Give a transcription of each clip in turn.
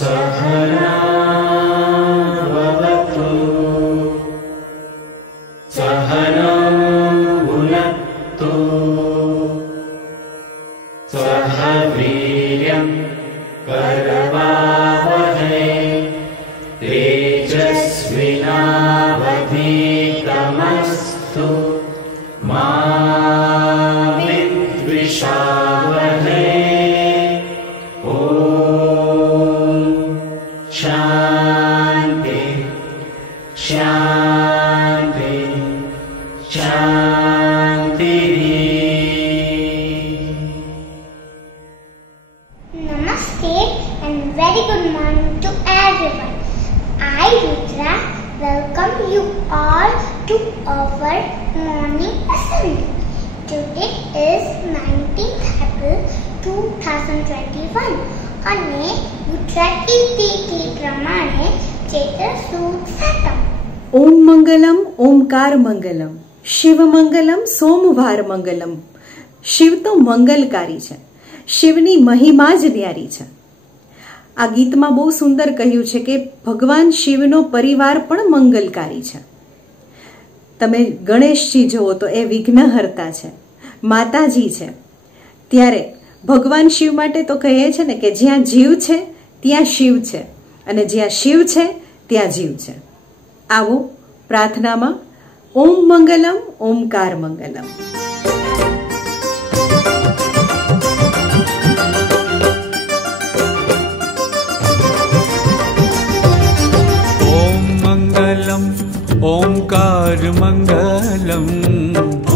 सहनावतु सहनौ भुनक्तु सह वीर्यं करवावहै तेजस्विनावधीतमस्तु मा विद्विषावहै। शांति शांति शांति। Namaste and very good morning to everyone. I Rudra welcome you all to our morning assembly. Today is 19th April 2021 અને ગુજરાતી તિથિ પ્રમાણે ચૈત્ર સુદ સાતમ. ઓમ મંગલમ ઓમકાર મંગલમ શિવ મંગલમ સોમવાર મંગલમ. શિવ તો મંગલકારી છે, શિવની મહિમા જ ન્યારી છે. આ ગીતમાં બહુ સુંદર કહ્યું છે કે ભગવાન શિવનો પરિવાર પણ મંગલકારી છે. તમે ગણેશજી જુઓ તો એ વિઘ્નહર્તા છે, માતાજી છે. ત્યારે ભગવાન શિવ માટે તો કહીએ છે ને કે જ્યાં જીવ છે ત્યાં શિવ છે અને જ્યાં શિવ છે ત્યાં જીવ છે. આવો પ્રાર્થનામાં ઓમ મંગલમ ઓમકાર મંગલમ. ओम मंगलम ओंकार मंगलम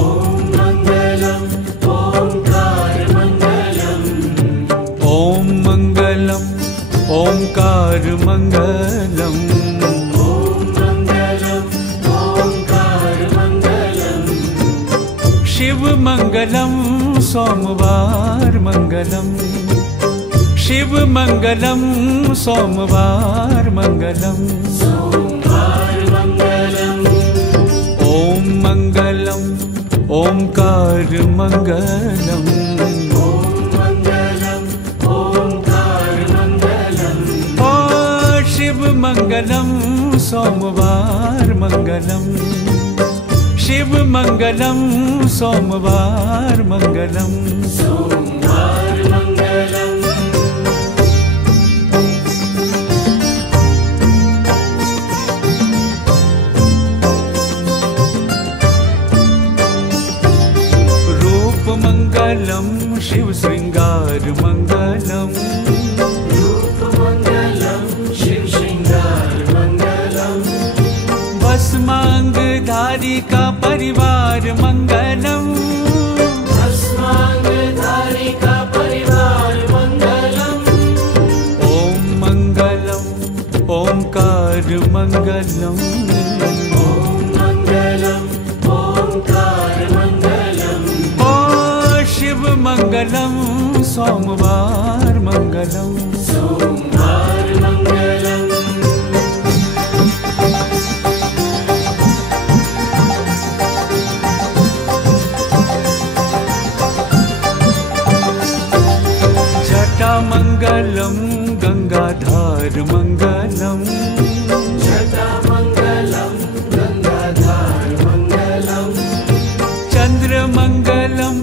ओम मंगलम ओंकार मंगलम ओम मंगलम ओंकार मंगलम ओम मंगलम ओंकार मंगलम शिव मंगलम सोमवार मंगलम शिव मंगलम सोमवार मंगलम सोमवार मंगलम ओम मंगलम ओंकार मंगलम ओम मंगलम ओंकार मंगलम ओ शिव मंगलम सोमवार मंगलम शिव मंगलम सोमवार मंगलम सोमवार मंगलम मंगलम शिव श्रृंगार मंगलम रूप मंगलम शिव श्रृंगार मंगलम भस्मांगधारी का परिवार मंगलम भस्मांगधारी का परिवार मंगलम ओम मंगलम ओंकार मंगलम ओम मंगलम ओंकार मंगलम शिव मंगलम सोमवार मंगलम सोमवार मंगलम जटा मंगलम गंगाधार मंगलम जटा मंगलम गंगाधार मंगलम चंद्र मंगलम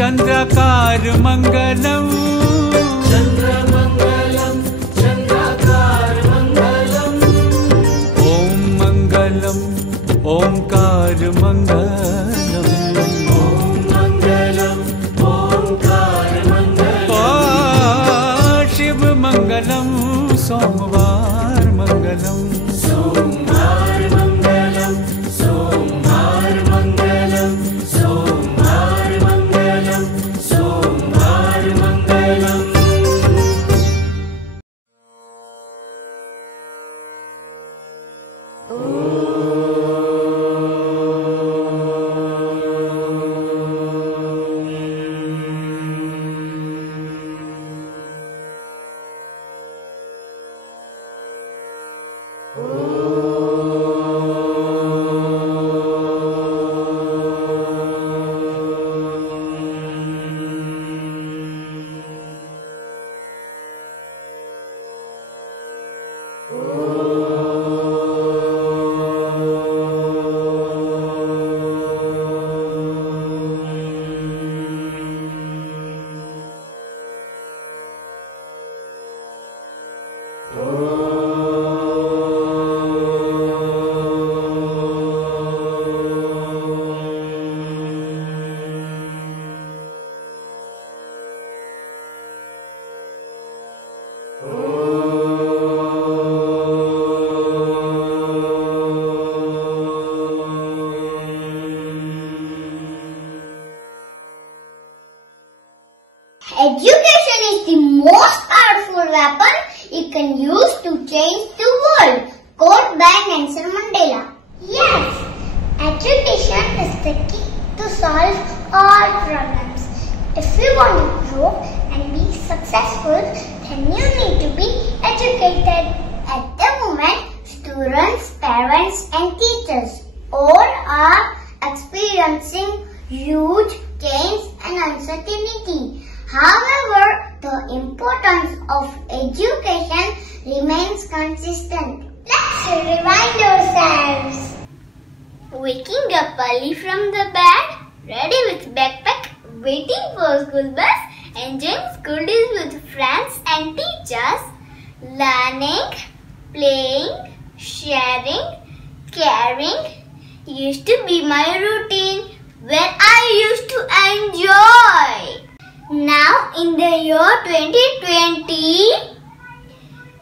चंद्राकार मंगलम चंद्र मंगलम चंद्राकार मंगलम ओम मंगलम ओंकार मंगलम ओम मंगलम ओंकार मंगलम ओ शिव मंगलम सोमवार मंगलम सोमवार मंगलम सोमवार मंगलम सोमवार मंगलम सोमवार मंगलम Mandela. Yes, education is the key to solve all problems. If you want to grow and be successful, then you need to be educated. At the moment, students, parents and teachers all are experiencing huge change and uncertainty. However, the importance of education remains consistent. Let's remind ourselves. Waking up early from the bed, ready with backpack, waiting for school bus, enjoying school days with friends and teachers, learning, playing, sharing, caring used to be my routine where I used to enjoy. Now in the year 2020,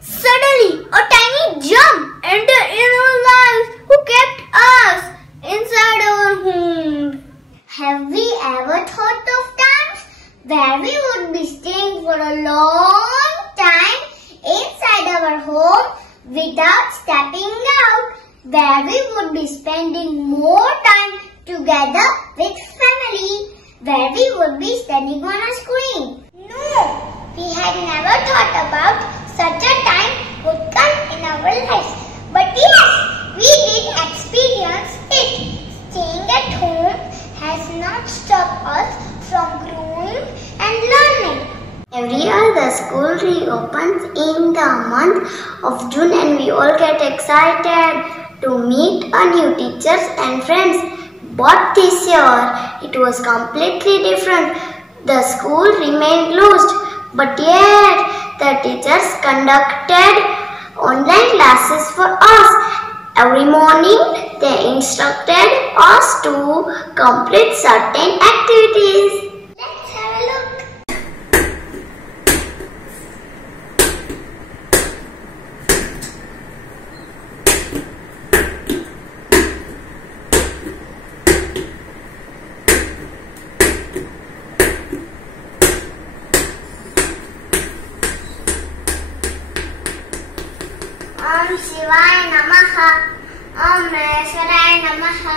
suddenly a tiny jump entered in our lives who kept us inside our home. Have we ever thought of times where we would be staying for a long time inside our home without stepping out, where we would be spending more time together with family, where we would be studying on a screen? No, we had never thought about such a time would come in our lives. But yes, we did experience it. Staying at home has not stopped us from growing and learning. Every year the school reopens in the month of June and we all get excited to meet new teachers and friends. But this year it was completely different. The school remained closed, but yet the teachers conducted online classes for us. Every morning they instructed us to complete certain activities. Let's have a look. Om Shivaya Namaha, Om Maheshwaraya Namaha,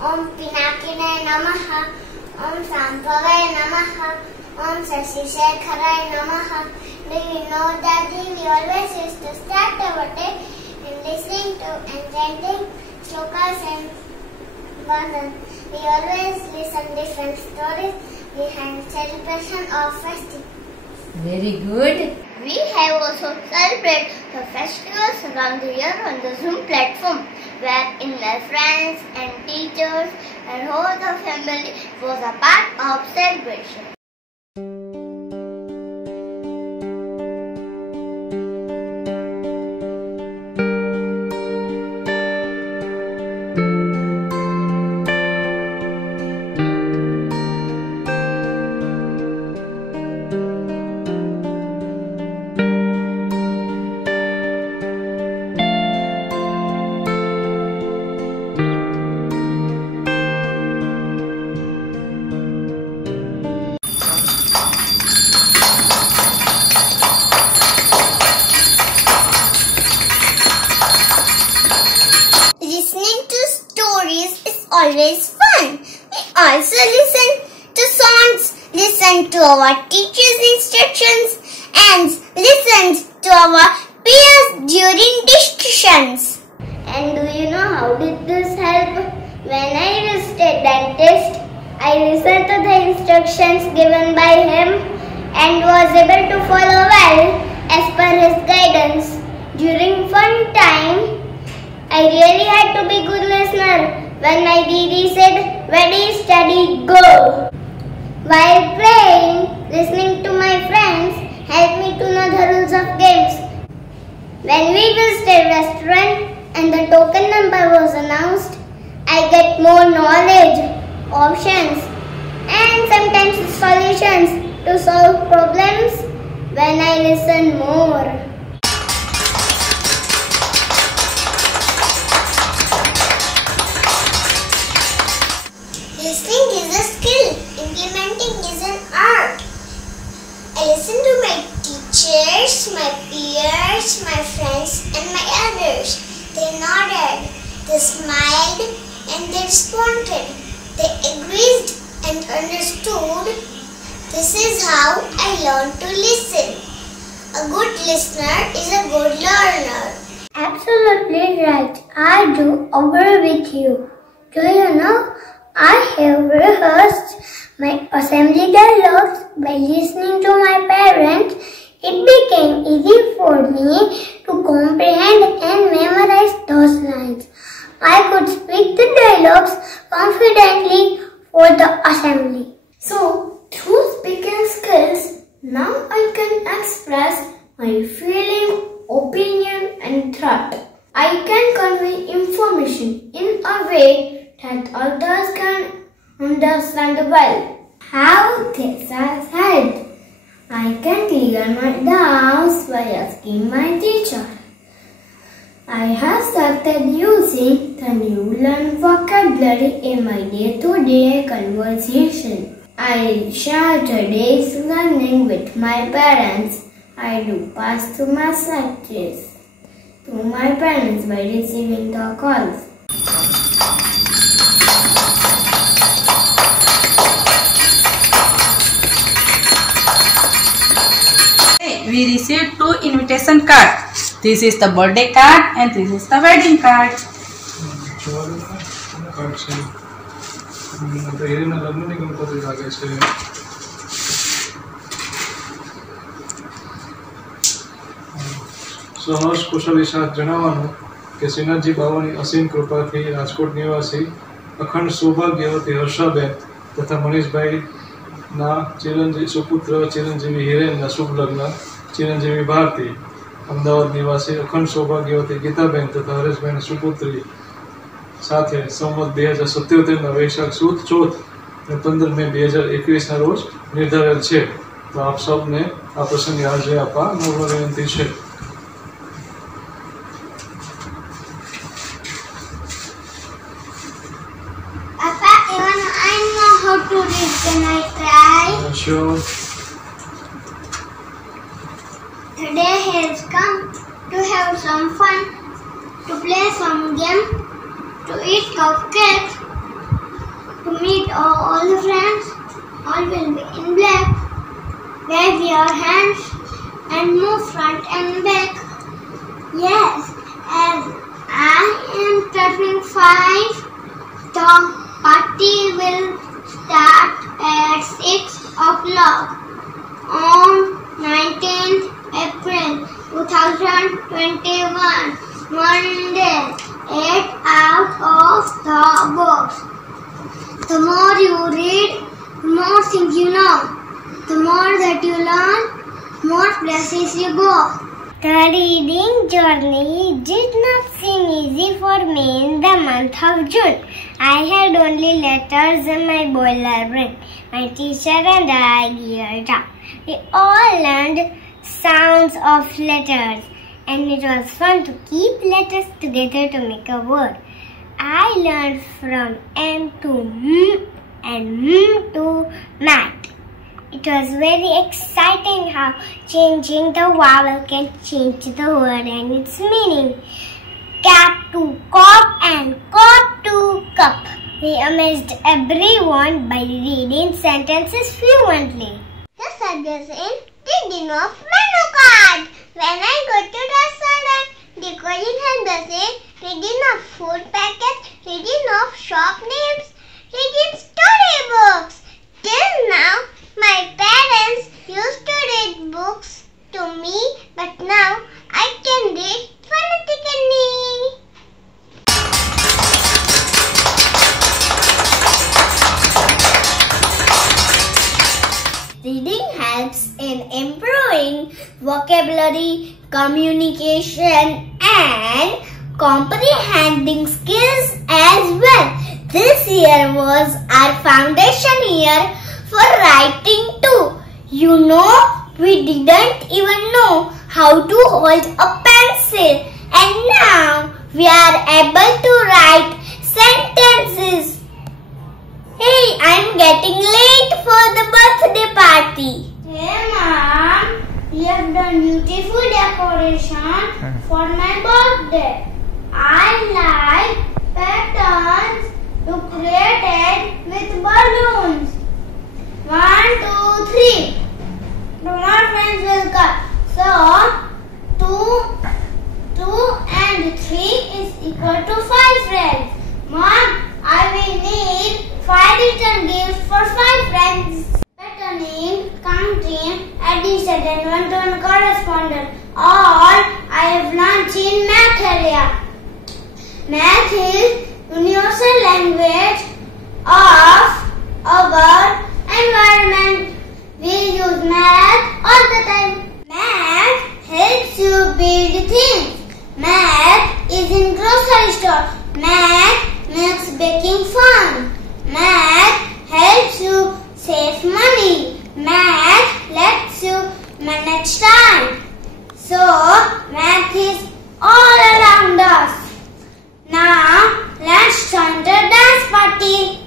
Om Pinakine Namaha, Om Sambhavaya Namaha, Om Sasishekharaya Namaha. Do you know that we always used to start our day in listening to and chanting shlokas and bhajan. We always listen different stories behind celebration of festival. Very good. We have also celebrated the festivals around the year on the Zoom platform, wherein my friends and teachers and whole the family was a part of celebration. Listening to stories is always fun. We also listen to songs, listen to our teachers' instructions, and listen to our peers during discussions. And do you know how did this help? When I visited dentist, I listened to the instructions given by him and was able to follow well as per his guidance. During fun time, I really had to be good listener when my Didi said, ready, steady, go. While playing, listening to my friends helped me to know the rules of games. When we visited restaurant and the token number was announced, I get more knowledge, options and sometimes solutions to solve problems when I listen more. Listening is a skill, implementing is an art. I listen to my teachers, my peers, my friends and my elders. They nodded, they They smiled and they responded. They agreed and understood. This is how I learned to listen. A good listener is a good learner. Absolutely right. I do agree with you. Do you know, I have rehearsed my assembly dialogues by listening to my parents. It became easy for me to comprehend and memorize those lines. I could speak the dialogues confidently for the assembly. So, through speaking skills, now I can express my feeling, opinion and thought. I can convey information in a way that others can understand well. How this has helped? I can clear my doubts by asking my teacher. I have started using the new learned vocabulary in my day-to-day conversation. I share today's learning with my parents. I do pass through messages to my parents by receiving the calls. We received 2 invitation cards. This is the birthday card and this is the wedding card. સહર્ષ કુશલી સાથ જણાવવાનું કે શ્રીનાથજી બાવાની અસીમ કૃપાથી રાજકોટ નિવાસી અખંડ સૌભાગ્યવતી હર્ષાબેન તથા મનીષભાઈ ના ચિરંજીવી સુપુત્ર ચિરંજીવી હિરેનના શુભ લગ્ન ચિરંજીવી ભારતી અમદાવાદ નિવાસી અખંડ સૌભાગ્યવતી ગીતાબેન તથા હરેશભાઈની સુપુત્રી સાથે સંવત 2077 વૈશાખ સુદ ચોથ અને 15 મે 2021 રોજ નિર્ધારેલ છે. તો આપ સૌને આ પ્રસંગે હાજરી આપવા નમ્ર વિનંતી છે. How to read? Can I try? Sure. The day has come to have some fun, to play some game, to eat cupcakes, to meet all the friends. All will be in black. Wave your hands and move front and back. Yes, as I am turning 5, the party will start at 6 o'clock on 19th April 2021, Monday. 8 out of the box. The more you read, the more things you know. The more that you learn, more places you go. The reading journey did not seem easy for me in the month of June. I had only letters in my boiler brain. My teacher and I geared up. We all learned sounds of letters, and it was fun to keep letters together to make a word. I learned from M to M and M to mat. It was very exciting how changing the vowel can change the word and its meaning. Cap to cop and cop to cup. We amazed everyone by reading sentences fluently. The subject is reading of menu card. When I go to the restaurant, decoding handbags, reading of food packets, reading of shop names, reading storybooks. Till now, my parents used to read books to me, but now I can read phonetically. Reading helps in improving vocabulary, communication, and comprehending skills as well. This year was our foundation year for writing too. You know, we didn't even know how to hold a pencil, and now we are able to write sentences. Hey, I'm getting late for the birthday party. Hey mom, you have done beautiful decoration for my birthday. I like to 5 friends. Mom, I will need 5 return gifts for 5 friends. Patterning, counting, addition and one-to-one correspondence. All I have learned in math area. Math is universal language of our environment. We use math all the time. Math helps you build things. Math is in grocery store. Math makes baking fun. Math helps you save money. Math lets you manage time. So, math is all around us. Now, let's join the dance party.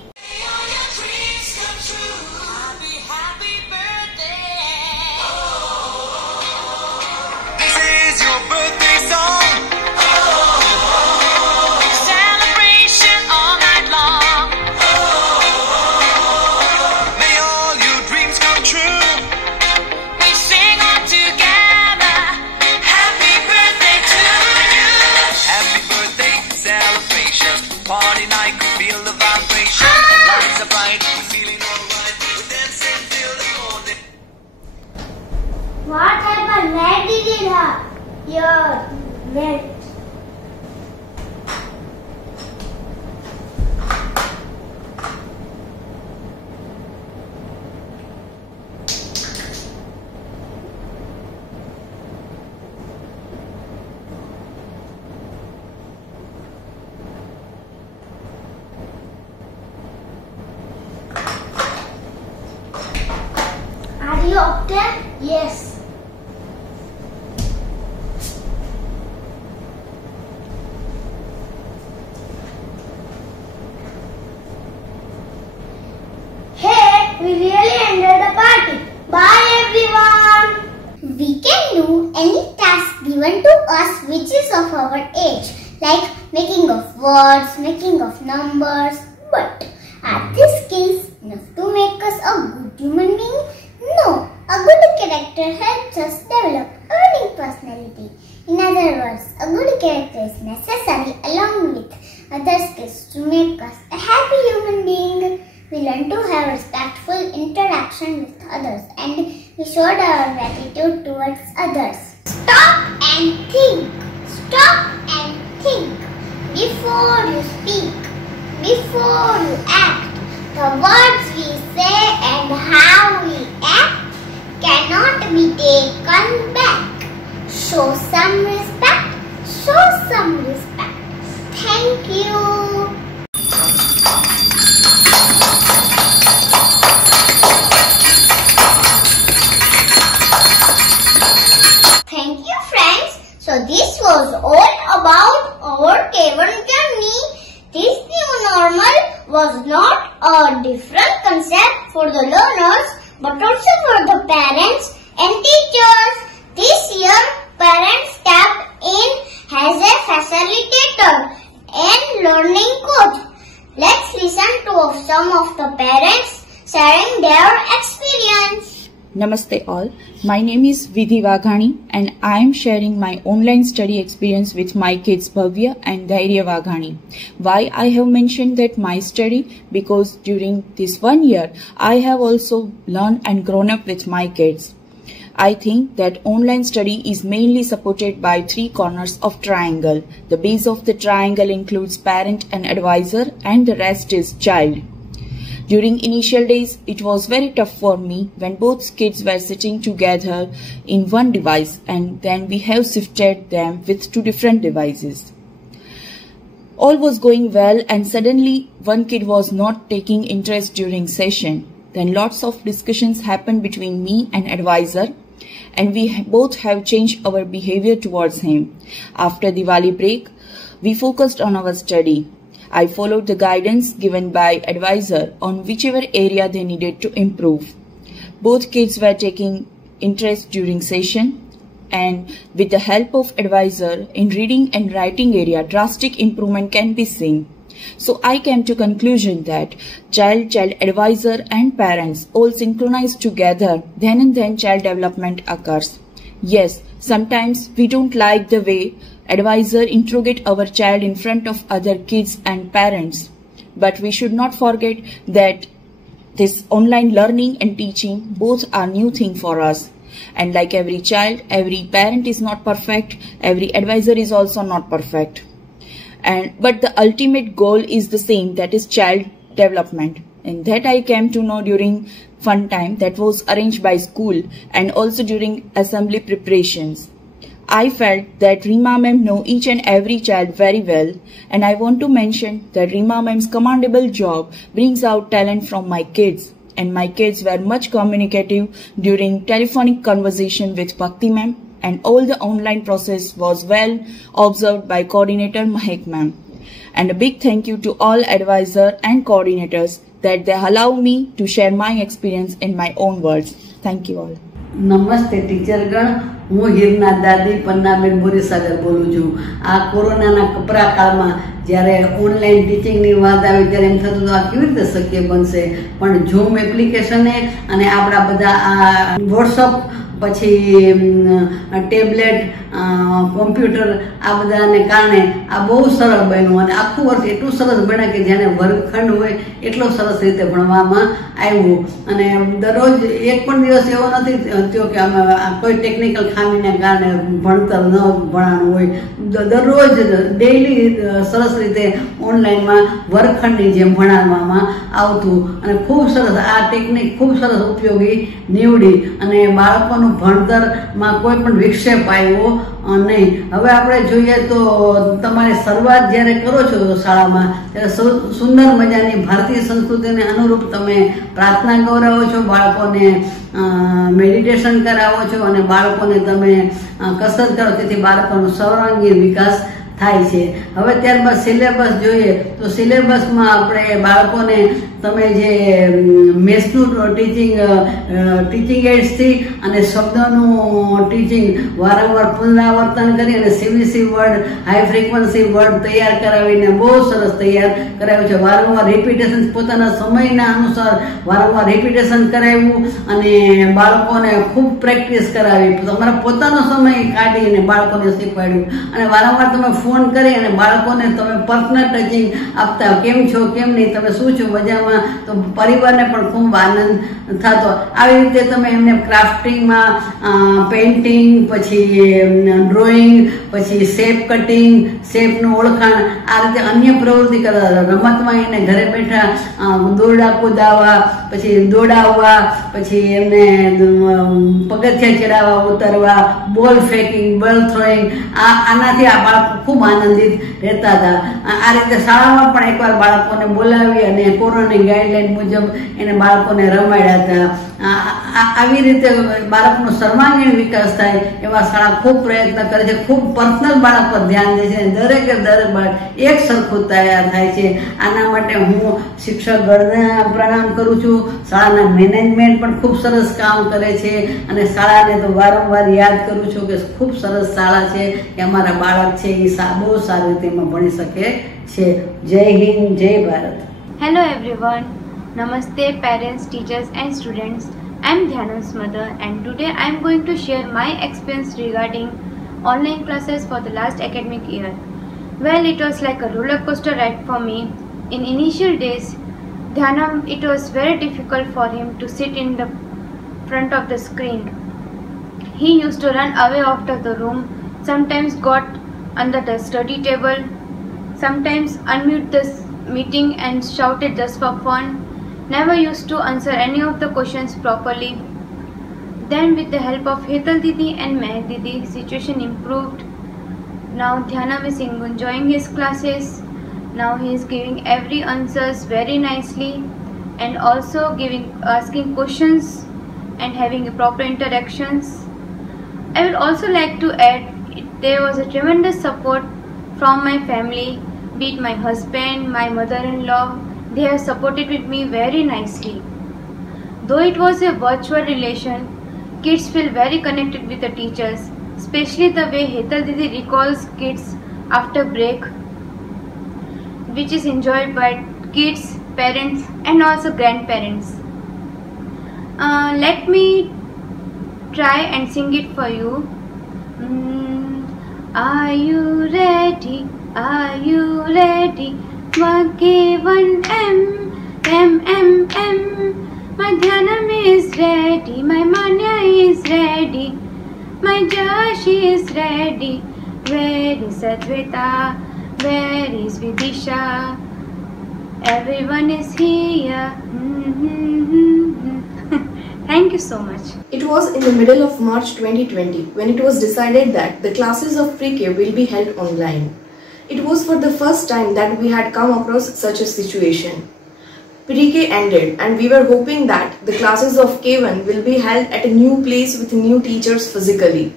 This is your birthday song. Celebration all night long. May all your dreams come true. We sing all together. Happy birthday to you. Happy birthday celebration. Party night, feel the vibration. Lights are bright, we're feeling alright. We're dancing till the morning. What happened? Where did it happen? Here. Where? Are you okay? Yes. Hey, we really ended the party. Bye everyone. We can do any task given to us which is of our age, like making of words, making of numbers. But are these skills enough to make us a good human being? No. A good character helps us develop a winning personality. In other words, a good character is necessary along with other skills to make us a happy human being. We learn to have respectful interaction with others and we showed our gratitude towards others. Stop and think. Stop and think. Before you speak, before you act, the words we say and how we act cannot be taken back. Show some respect. Show some respect. Thank you. Thank you, friends. So this was all about our K1 journey. This new normal was not a different concept for the learners but also for the parents and teachers. This year, parents stepped in as a facilitator and learning coach. Let's listen to some of the parents sharing their experience. Namaste all. My name is Vidhi Waghani and I am sharing my online study experience with my kids Bhavya and Dhairya Waghani. Why I have mentioned that my study? Because during this 1 year I have also learned and grown up with my kids. I think that online study is mainly supported by 3 corners of triangle. The base of the triangle includes parent and advisor and the rest is child. During initial days, it was very tough for me when both kids were sitting together in one device and then we have shifted them with 2 different devices. All was going well and suddenly one kid was not taking interest during session. Then lots of discussions happened between me and advisor and we both have changed our behavior towards him. After Diwali break, we focused on our study. I followed the guidance given by advisor on whichever area they needed to improve. Both kids were taking interest during session and with the help of advisor in reading and writing area, drastic improvement can be seen. So I came to conclusion that child advisor and parents all synchronize together, then and then child development occurs. Yes, sometimes we don't like the way advisor interrogate our child in front of other kids and parents. But we should not forget that this online learning and teaching both are new thing for us. And like every child, every parent is not perfect, every advisor is also not perfect. But the ultimate goal is the same, that is child development. And that I came to know during fun time that was arranged by school and also during assembly preparations. I felt that Rima ma'am know each and every child very well, and I want to mention that Rima ma'am's commendable job brings out talent from my kids, and my kids were much communicative during telephonic conversation with Bhakti ma'am, and all the online process was well observed by coordinator Mahek ma'am. And a big thank you to all advisors and coordinators that they allow me to share my experience in my own words. Thank you all. નમસ્તે ટીચરગણ, હું હીરના દાદી પન્નાબેન બોરીસાગર બોલું છું. આ કોરોનાના કપરા કાળમાં જ્યારે ઓનલાઈન ટીચિંગની વાત આવી ત્યારે એમ થતું હતું આ કેવી રીતે શક્ય બનશે, પણ ઝૂમ એપ્લિકેશને અને આપણા બધા આ વોટ્સઅપ પછી ટેબ્લેટ કોમ્પ્યુટર આ બધાને કારણે આ બહુ સરળ બન્યું અને આખું વર્ષ એટલું સરસ બન્યા કે જેને વર્ગખંડ હોય એટલો સરસ રીતે ભણવામાં આવ્યું. અને દરરોજ એક પણ દિવસ એવો નથી થયો કે અમે કોઈ ટેકનિકલ ખામીને કારણે ભણતર ન ભણાણું હોય. દરરોજ ડેઈલી સરસ રીતે ઓનલાઈનમાં વર્ગખંડની જેમ ભણાવવામાં આવતું અને ખૂબ સરસ આ ટેકનિક ખૂબ સરસ ઉપયોગી નીવડી અને બાળકોનું ભણતરમાં કોઈ પણ વિક્ષેપ આવ્યો નહીં. હવે આપણે જોઈએ તો તમારે શરૂઆત જ્યારે કરો છો શાળામાં ત્યારે સુંદર મજાની ભારતીય સંસ્કૃતિને અનુરૂપ તમે પ્રાર્થના ગૌરવો છો, બાળકોને મેડિટેશન કરાવો છો અને બાળકોને તમે કસરત કરો, તેથી બાળકોનો સર્વાંગીણ વિકાસ થાય છે. હવે ત્યારબાદ સિલેબસ જોઈએ તો સિલેબસમાં આપણે બાળકોને તમે જે મેથ્સનું ટીચિંગ એડ્સથી અને શબ્દોનું ટીચિંગ વારંવાર પુનરાવર્તન કરી અને CVC word, high frequency word તૈયાર કરાવીને બહુ સરસ તૈયાર કરાવ્યું છે. વારંવાર રિપીટેશન પોતાના સમયના અનુસાર વારંવાર રિપીટેશન કરાવ્યું અને બાળકોને ખૂબ પ્રેક્ટિસ કરાવી, તમારા પોતાનો સમય કાઢીને બાળકોને શીખવાડ્યું અને વારંવાર તમે ફોન કરી અને બાળકોને તમે પર્સનલ ટચિંગ આપતા, કેમ છો, કેમ નહીં, તમે શું છો, મજામાં, તો પરિવારને પણ ખૂબ આનંદ થતો. આવી રીતે તમે એમને ક્રાફ્ટિંગમાં પેઇન્ટિંગ, પછી ડ્રોઈંગ, પછી શેપ કટિંગ, શેપનું ઓળખાણ, આ રીતે અન્ય પ્રવૃત્તિ કરતા. રમતમાં એને ઘરે બેઠા દોરડા કુદાવવા, પછી દોડાવવા, પછી એમને પગથિયા ચડાવવા ઉતરવા, બોલ ફેંકિંગ, બોલ થ્રોઈંગ, આનાથી આ બાળકો ખૂબ આનંદિત રહેતા હતા. આ રીતે શાળામાં પણ એકવાર બાળકોને બોલાવી અને કોરોનાની ગાઈડલાઈન મુજબ એને બાળકોને રમાડ્યા હતા. આવી રીતે બાળકનો સર્વાંગીણ વિકાસ થાય એવા શાળા ખૂબ પ્રયત્ન કરે છે, ખૂબ પર્સનલ બાળક પર ધ્યાન દે છે, દરેક બાળક એક સરખું તૈયાર થાય છે. આના માટે હું શિક્ષકગણને પ્રણામ કરું છું. શાળાના મેનેજમેન્ટ પણ ખૂબ સરસ કામ કરે છે અને શાળાને તો વારંવાર યાદ કરું છું કે ખૂબ સરસ શાળા છે કે અમારા બાળક છે એ બહુ સારી રીતે એમાં ભણી શકે છે. જય હિન્દ, જય Bharat. Hello everyone. Namaste parents, teachers and students. I am Dhyanam's mother and today I am going to share my experience regarding online classes for the last academic year. Well, it was like a roller coaster ride for me. In initial days, Dhyanam, it was very difficult for him to sit in the front of the screen. He used to run away out of the room, sometimes got under the study table, sometimes unmute the meeting and shouted just for fun, never used to answer any of the questions properly. Then with the help of Hetal Didi and Mehak Didi, situation improved. Now Dhyanam is enjoying his classes. Now he is giving every answers very nicely and also asking questions and having proper interactions. I would also like to add, there was a tremendous support from my family, be it my husband, my mother-in-law. They have supported with me very nicely. Though it was a virtual relation, kids feel very connected with the teachers, especially the way Hetal Didi recalls kids after break, which is enjoyed by kids, parents and also grandparents. Let me try and sing it for you. Are you ready? Are you ready? K1M, M. My Dhyanam is ready. My Manya is ready. My Josh is ready. Where is Advaita? Where is Vidisha? Everyone is here. Thank you so much. It was in the middle of March 2020 when it was decided that the classes of pre-K will be held online. It was for the first time that we had come across such a situation. Pre-K ended and we were hoping that the classes of K1 will be held at a new place with new teachers physically.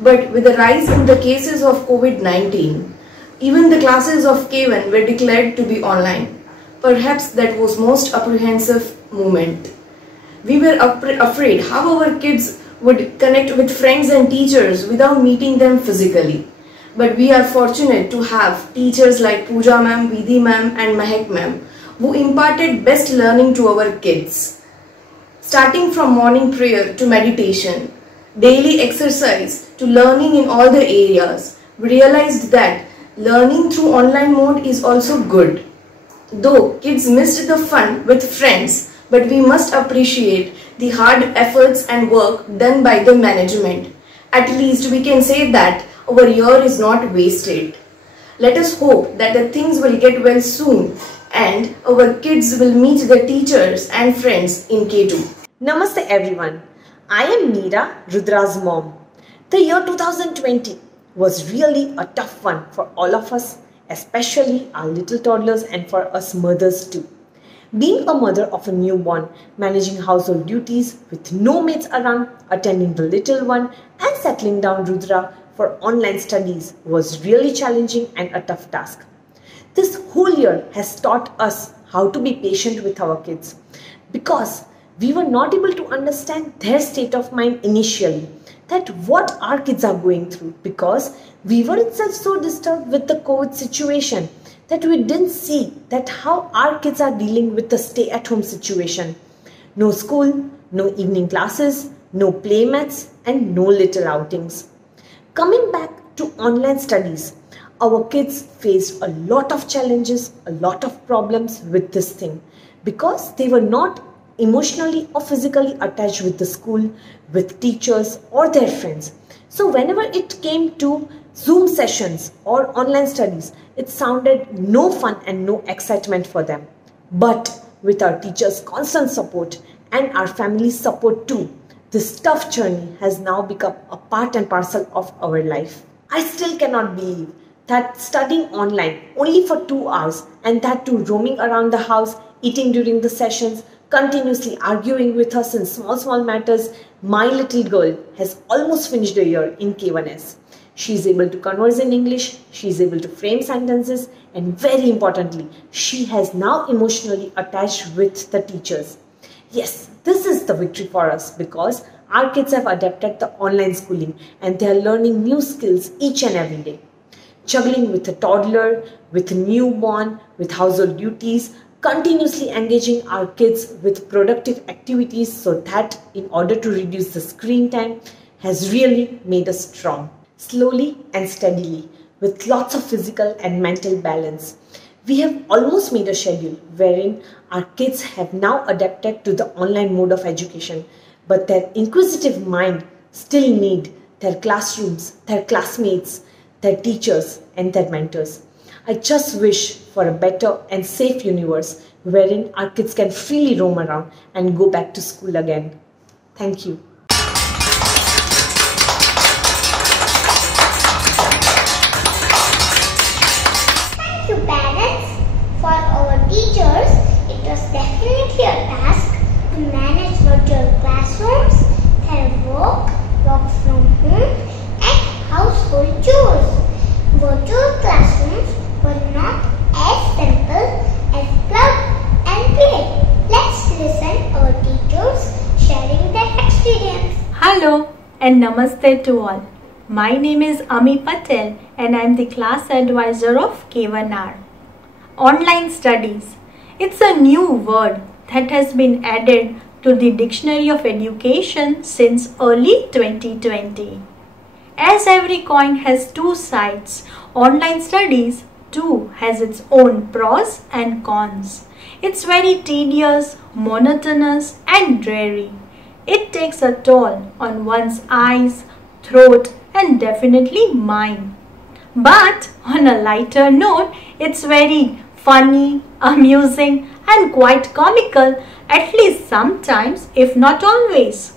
But with the rise in the cases of COVID-19, even the classes of K1 were declared to be online. Perhaps that was most apprehensive moment. We were afraid how our kids would connect with friends and teachers without meeting them physically. But we are fortunate to have teachers like Pooja ma'am, Vidhi ma'am and Mahek ma'am who imparted best learning to our kids. Starting from morning prayer to meditation, daily exercise to learning in all the areas, we realized that learning through online mode is also good. Though kids missed the fun with friends, but we must appreciate the hard efforts and work done by the management. At least we can say that our year is not wasted. Let us hope that the things will get well soon and our kids will meet the teachers and friends in K2. Namaste everyone. I am Meera, Rudra's mom. The year 2020 was really a tough one for all of us, especially our little toddlers and for us mothers too. Being a mother of a newborn, managing household duties with no mates around, attending the little one and settling down Rudra for online studies was really challenging and a tough task. This whole year has taught us how to be patient with our kids because we were not able to understand their state of mind initially, that what our kids are going through, because we were itself so disturbed with the COVID situation that we didn't see that how our kids are dealing with the stay-at-home situation. No school, no evening classes, no playmates and no little outings. Coming back to online studies, our kids faced a lot of challenges, a lot of problems with this thing because they were not emotionally or physically attached with the school, with teachers or their friends. So whenever it came to Zoom sessions or online studies, it sounded no fun and no excitement for them. But with our teachers' constant support and our family's support too, this tough journey has now become a part and parcel of our life. I still cannot believe that studying online only for 2 hours and that too roaming around the house, eating during the sessions, continuously arguing with us in small matters, my little girl has almost finished a year in K1S. She is able to converse in English, she is able to frame sentences, and very importantly, she has now emotionally attached with the teachers. Yes, this is the victory for us because our kids have adapted the online schooling and they are learning new skills each and every day. Juggling with a toddler, with a newborn, with household duties, continuously engaging our kids with productive activities so that in order to reduce the screen time has really made us strong. Slowly and steadily, with lots of physical and mental balance, we have almost made a schedule wherein our kids have now adapted to the online mode of education, but their inquisitive mind still need their classrooms, their classmates, their teachers and their mentors. I just wish for a better and safe universe wherein our kids can freely roam around and go back to school again. Thank you. Thank you, parents. For our teachers, it was definitely a task to manage virtual classrooms, telework, work from home, and household chores. Virtual classrooms were not as simple as plug and play. Let's listen our teachers sharing their experience. Hello and namaste to all. My name is Ami Patel and I am the class advisor of K1R. Online studies. It's a new word that has been added to the Dictionary of Education since early 2020. As every coin has two sides, online studies too has its own pros and cons. It's very tedious, monotonous and dreary. It takes a toll on one's eyes, throat and definitely mind. But on a lighter note, it's very funny, amusing and quite comical, at least sometimes if not always.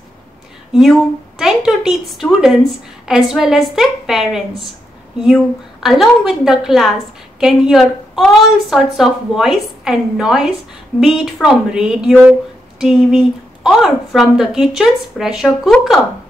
You tend to teach students as well as their parents. You, along with the class, can hear all sorts of voice and noise, be it from radio, TV or from the kitchen's pressure cooker.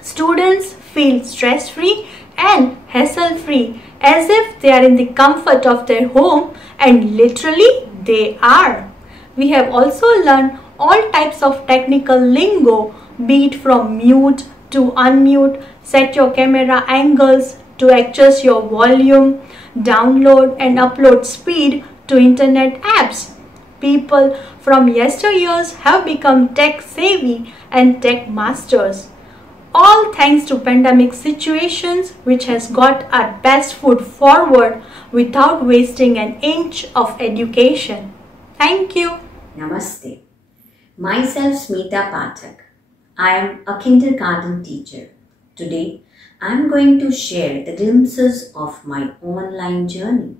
Students feel stress-free and hassle-free as if they are in the comfort of their home, and literally they are. We have also learned all types of technical lingo, be it from mute to unmute, set your camera angles, to adjust your volume, download and upload speed to internet apps. People from yesteryears have become tech savvy and tech masters. All thanks to pandemic situations which has got our best foot forward without wasting an inch of education. Thank you. Namaste. Myself Smita Pathak. I am a kindergarten teacher. Today, I am going to share the glimpses of my online journey.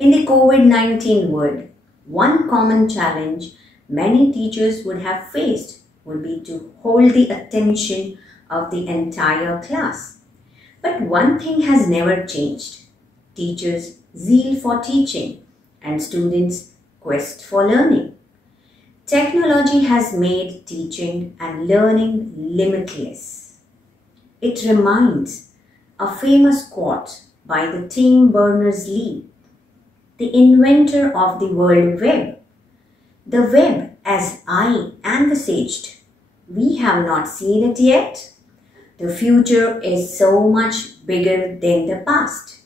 In the COVID-19 world, one common challenge many teachers would have faced would be to hold the attention of the entire class. But one thing has never changed: teachers' zeal for teaching and students' quest for learning. Technology has made teaching and learning limitless. It reminds a famous quote by the Tim Berners-Lee, the inventor of the World Web. The web as I envisaged, we have not seen it yet. The future is so much bigger than the past.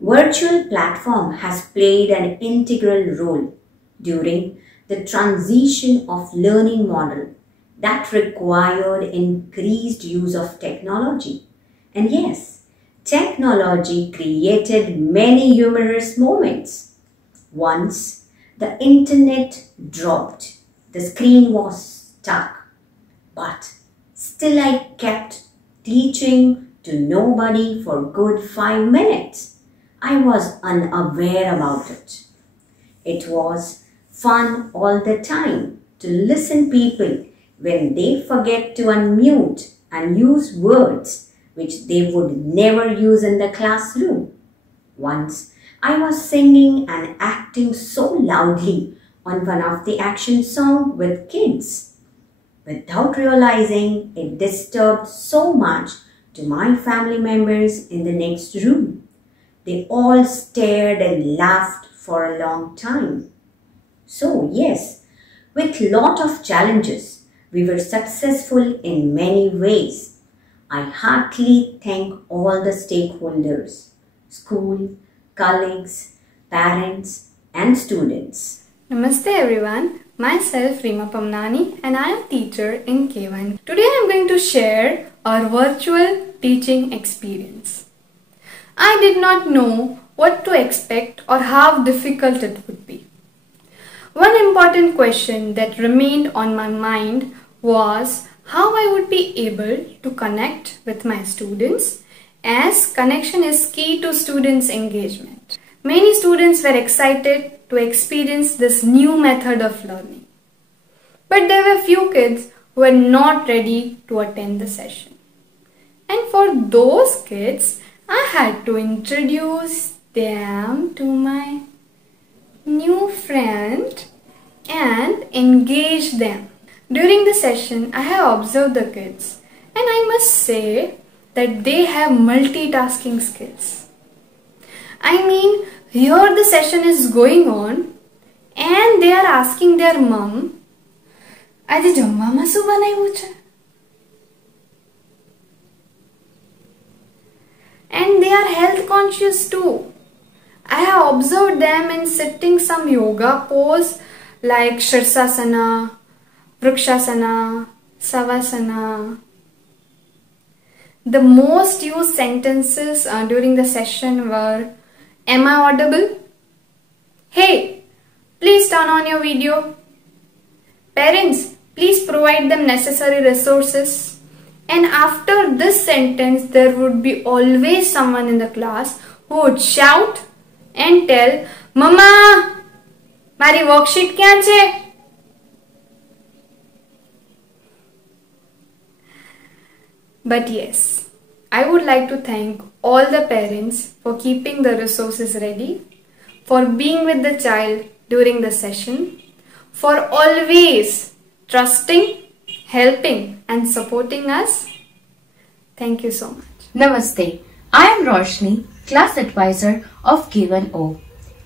Virtual platform has played an integral role during the transition of learning model that required increased use of technology. And yes, technology created many humorous moments. Once the internet dropped, the screen was stuck, but still I kept teaching to nobody for good 5 minutes. I was unaware about it. It was fun all the time to listen people when they forget to unmute and use words which they would never use in the classroom. Once I was singing and acting so loudly on one of the action songs with kids. Without realizing, it disturbed so much to my family members in the next room. They all stared and laughed for a long time. So yes, with lot of challenges, we were successful in many ways. I heartily thank all the stakeholders, school, colleagues, parents and students. Namaste everyone. Myself Rima Pamnani and I am teacher in K1. Today I am going to share our virtual teaching experience. I did not know what to expect or how difficult it would be. One important question that remained on my mind was how I would be able to connect with my students, as connection is key to students' engagement. Many students were excited to experience this new method of learning. But there were few kids who were not ready to attend the session. And for those kids, I had to introduce them to my new friend and engage them. During the session, I have observed the kids and I must say that they have multitasking skills. I mean, here the session is going on and they are asking their mom, "Aaj jamaમાં શું બનાવ્યું છે?" And they are health conscious too. I have observed them in sitting some yoga pose like Shirsasana, Vrikshasana, Savasana. The most used sentences during the session were, "Am I audible?" "Hey, please turn on your video." "Parents, please provide them necessary resources." And after this sentence, there would be always someone in the class who would shout and tell, "Mama, મારી worksheet ક્યાં છે?" But yes, I would like to thank all the parents for keeping the resources ready, for being with the child during the session, for always trusting, helping and supporting us. Thank you so much. Namaste. I am Roshni, class advisor of K1O.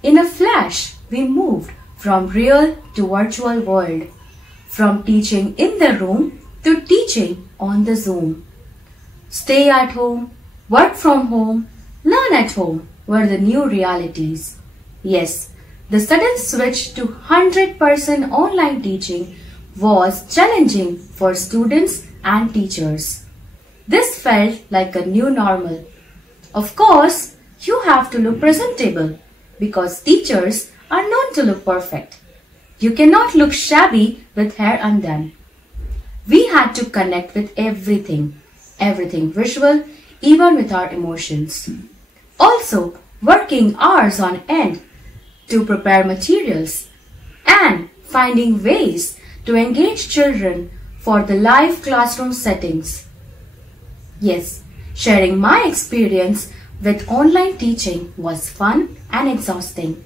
In a flash, we moved from real to virtual world, from teaching in the room to teaching on the Zoom. Stay at home, work from home, learn at home were the new realities. Yes, the sudden switch to 100% online teaching was challenging for students and teachers. This felt like a new normal. Of course, you have to look presentable because teachers are known to look perfect. You cannot look shabby with hair undone. We had to connect with everything visual, even with our emotions. Also, working hours on end to prepare materials and finding ways to engage children for the live classroom settings. Yes, sharing my experience with online teaching was fun and exhausting.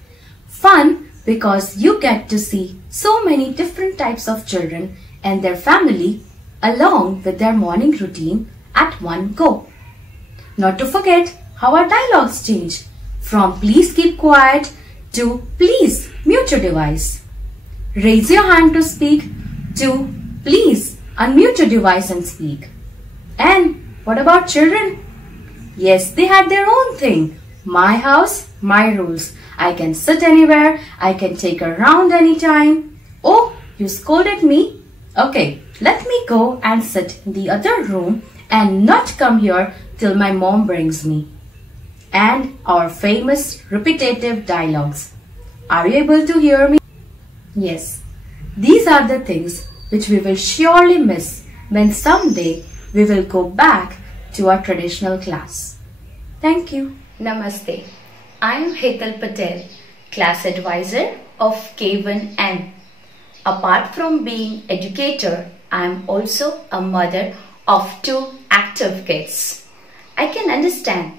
Fun because you get to see so many different types of children and their family along with their morning routine at one go. Not to forget how our dialogues change from "please keep quiet" to "please mute your device." Raise your hand to speak to "please unmute your device and speak." And what about children? Yes, they had their own thing. My house, my rules. I can sit anywhere. I can take a round anytime. "Oh, you scolded me? Okay, let me go and sit in the other room and not come here till my mom brings me." And our famous repetitive dialogues. Are you able to hear me? Yes, these are the things which we will surely miss when someday we will go back to our traditional class. Thank you. Namaste. I am Hetal Patel, class advisor of K1N. Apart from being educator, I am also a mother of 2 active kids. I can understand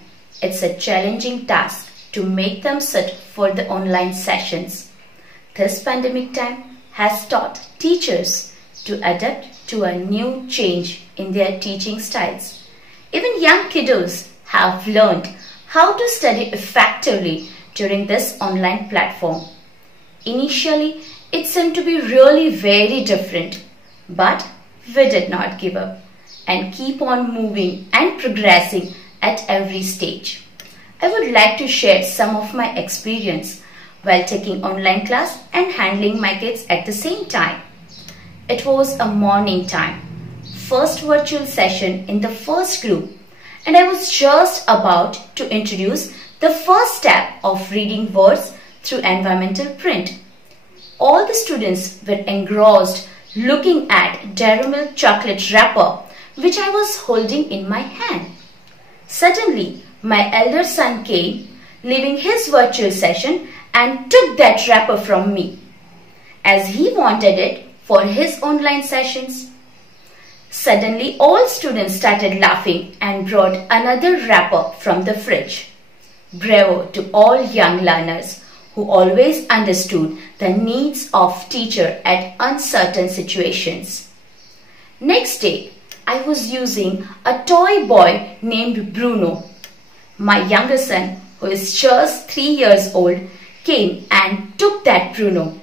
it's a challenging task to make them sit for the online sessions. This pandemic time has taught teachers to adapt to a new change in their teaching styles. Even young kiddos have learned how to study effectively during this online platform. Initially, it seemed to be really very different, but we did not give up and keep on moving and progressing at every stage. I would like to share some of my experience while taking online class and handling my kids at the same time. It was a morning time, first virtual session in the first group, and I was just about to introduce the first step of reading words through environmental print. All the students were engrossed looking at Dairy Milk chocolate wrapper which I was holding in my hand. Suddenly, my elder son came, leaving his virtual session, and took that wrapper from me, as he wanted it for his online sessions. Suddenly, all students started laughing and brought another wrapper from the fridge. Bravo to all young learners who always understood the needs of teacher at uncertain situations. Next day, I was using a toy boy named Bruno. My younger son, who is just 3 years old, came and took that Bruno.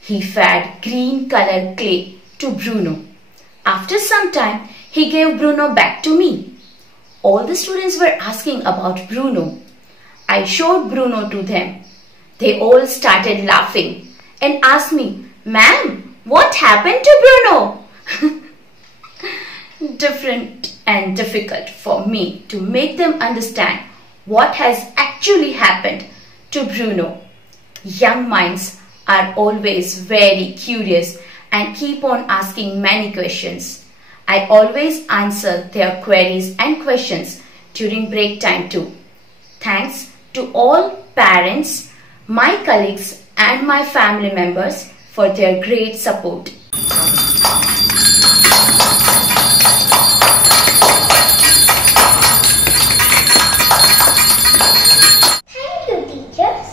He fed green colored clay to Bruno. After some time, he gave Bruno back to me. All the students were asking about Bruno. I showed Bruno to them. They all started laughing and asked me, "Ma'am, what happened to Bruno?" Different and difficult for me to make them understand what has actually happened to Bruno. Young minds are always very curious and keep on asking many questions. I always answer their queries and questions during break time too. Thanks to all parents, my colleagues and my family members for their great support. Thank you, teachers.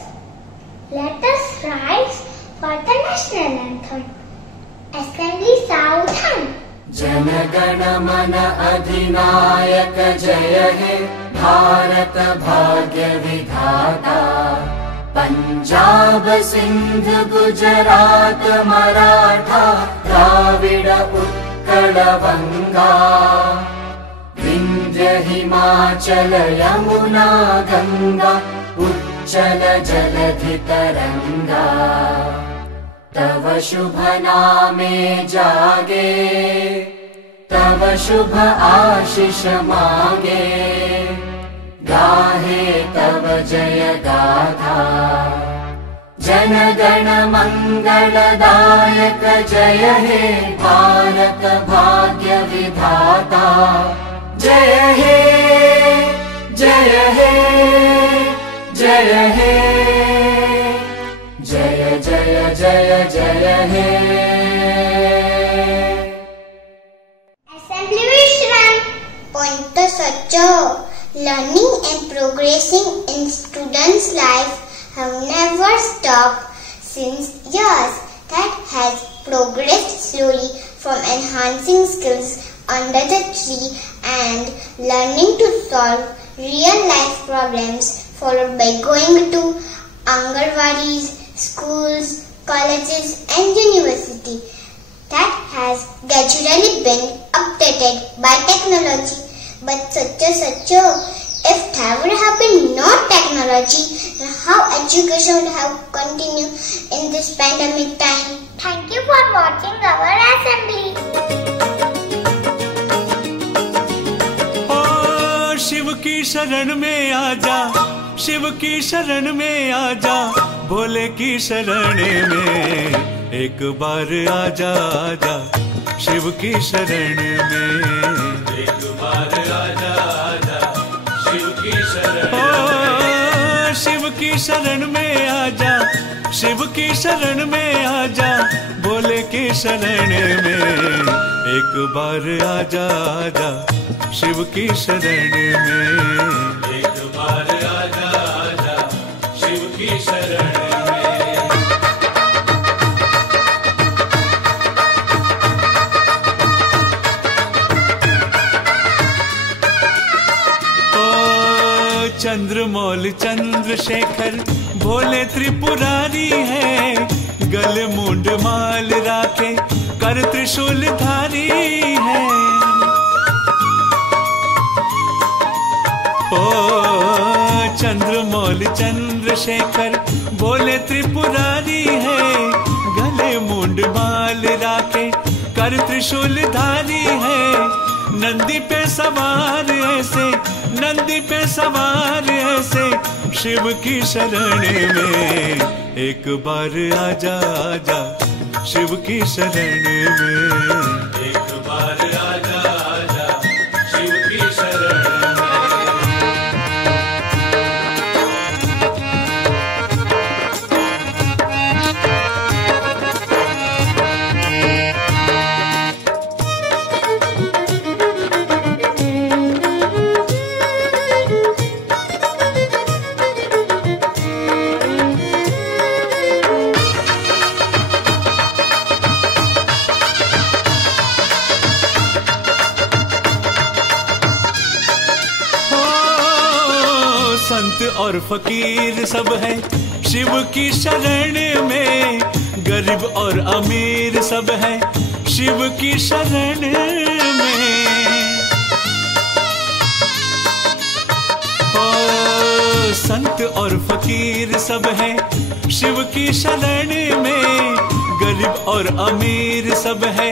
Let us rise for the national anthem. Assembly Southern. जनगण मन अधिनायक जय हे भारत भाग्य विधाता पंजाब सिंध गुजरात मराठा द्राविड उत्कल बंगा विंध्य हिमाचल यमुना गंगा उच्चल जलधि तरंगा तव शुभ नामे जागे तव शुभ आशीष मांगे गाहे तव जय गाथा जन गण मंगलदायक जय हे भारत भाग्य विधाता जय हे जय हे जय हे जय जय जय जय हे Assembly Vishram. Point to Sacho. Learning and progressing in students' life have never stopped since years. That has progressed slowly from enhancing skills under the tree and learning to solve real life problems, followed by going to Angarwadis, schools, colleges and university. That has gradually been updated by technology. But Sacho, if there would have been no technology, then how education would have continued in this pandemic time? Thank you for watching our assembly. Shiv की शरण में आजा शिव की शरण में आजा भोले की शरण में एक बार आजा आजा शिव की शरण में एक बार आजा आजा शिव की शरण शिव की शरण में आजा शिव की शरण में आजा भोले की शरण में एक बार आजा आजा शिव की शरण में एक बार आजा आजा शिव की शरण में ओ चंद्रमौल चंद्रशेखर भोले त्रिपुरारी है गले मुंड माल राखे कर त्रिशूल धारी है ओ चंद्रमौल चंद्रशेखर भोले त्रिपुरारी है गले मुंड माल राखे कर त्रिशूल धारी है नंदी पे सवार ऐसे नंदी पे सवार ऐसे शिव की शरण में एक बार आजा आजा शिव की शरण में एक बार आजा आजा शिव की शरण संत और फकीर सब है शिव की शरण में गरीब और अमीर सब है शिव की शरण में ओ संत और फकीर सब है शिव की शरण में गरीब और अमीर सब है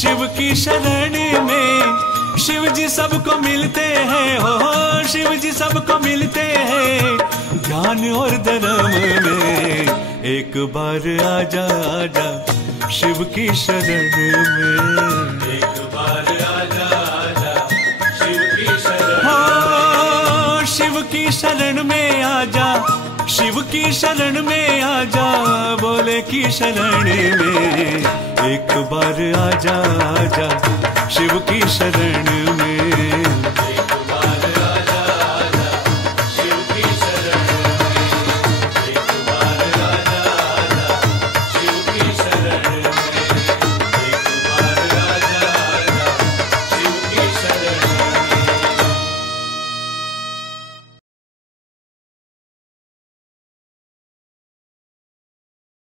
शिव की शरण में शिव जी सबको मिलते हैं, हो शिव जी सबको मिलते हैं ज्ञान और धर्म में। एक बार आजा आजा शिव की शरण में, एक बार आजा आजा शिव की शरण, हो शिव की शरण में आजा, शिव की शरण में आजा, बोले की शरण में। एक बार आजा आजा शिव की शरण में।